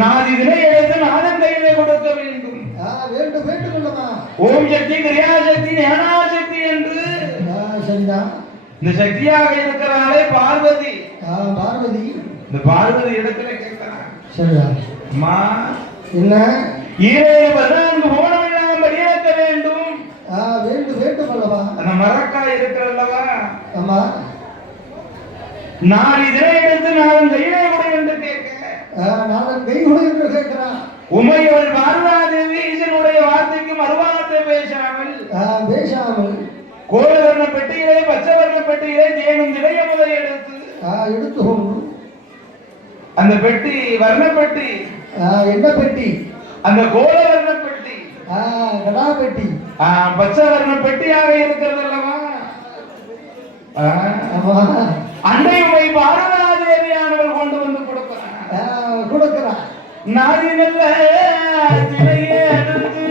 நான் இதனை எடுத்து நாதன் கையிலே கொடுக்க வேண்டும். வேண்டும் வேண்டும் அல்லவா? ஓம் சக்தி கிரியாசக்தி ஞானாசக்தி என்று சரிதான். இந்த சக்தியாக இருக்கிறாளே பார்வதி. பார்வதி இந்த பார்வதி இடத்துல கேட்கிறான். சரிதான். அம்மா என்ன? 14 போனம் எல்லாம் படியாக்க வேண்டும். வேண்டும் வேண்டும் அல்லவா? அந்த மரக்காய் இருக்கிறல்லவா? ஆமா. நான் இதனை எடுத்து நான் கையிலே கொடு என்று கேட்க நான் கை கொடு என்று கேட்கிறான். உமையவள் பார்வதாதேவி ஈசனுடைய வார்த்தைக்கு மறுவார்த்தை பேசாமல் கோலவர்ண பெட்டியிலே பச்சவர்ண பெட்டியிலே தேனும் திரைய முதலை எடுத்து கொண்டு அந்த பெட்டி வர்ண பெட்டி என்ன பெட்டி? அந்த கோலவர்ண பெட்டி கடா பெட்டி பச்சவர்ண பெட்டியாக இருக்கிறது அல்லவா? அன்னை உமை பாரதாதேவியானவள் கொண்டு வந்து கொடுக்கிறார். நாடி நல்ல திரையை எடுத்து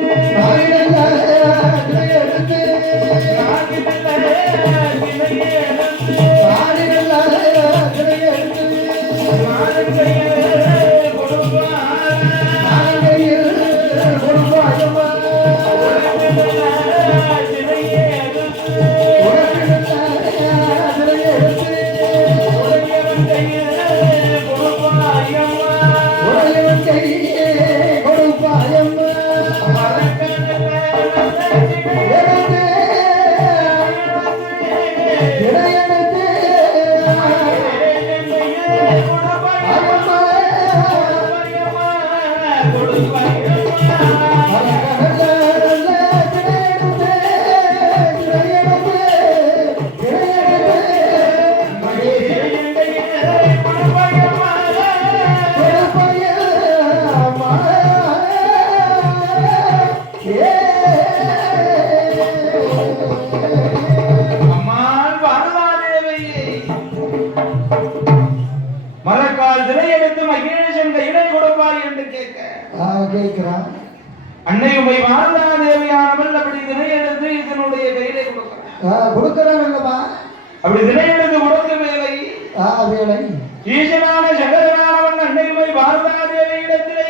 அன்னையுமை பாரதாதேவியானவள் அப்படி தினை எடுத்து இதனுடைய கையிலே கொடுக்கிறான் அல்லவா? அப்படி தினை எடுத்து கொடுத்த வேலை ஈசனான சங்கரனானவன் அன்னையுமை பாரதாதேவி இடத்திலே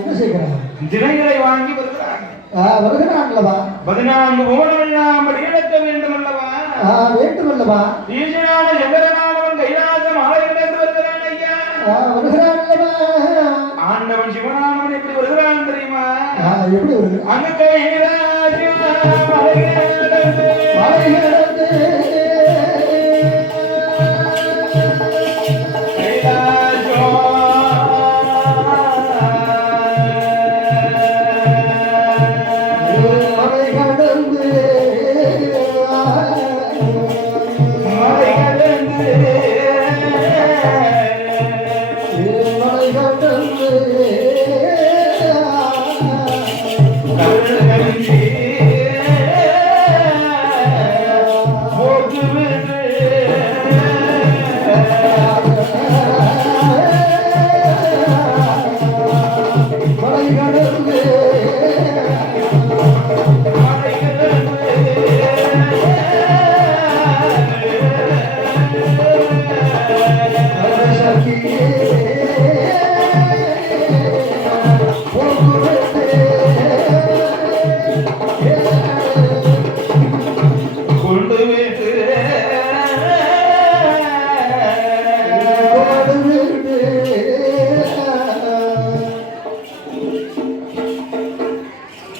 என்ன செய்கிறான்? தினைகளை வாங்கி வருகிறான். 14 போனம் எல்லாம் அப்படி இழக்க வேண்டும் அல்லவா? வேண்டும் அல்லவா? ஈசனான சங்கரனானவன் கைலாசம் ஆலயத்திலிருந்து வருகிறான். ஐயா வருகிறான் அல்லவா? ஆண்டவன் சிவனானவன் எப்படி வருகிறான் தெரியுமா? எப்படி வருகிறான்? அங்க கைலாசம்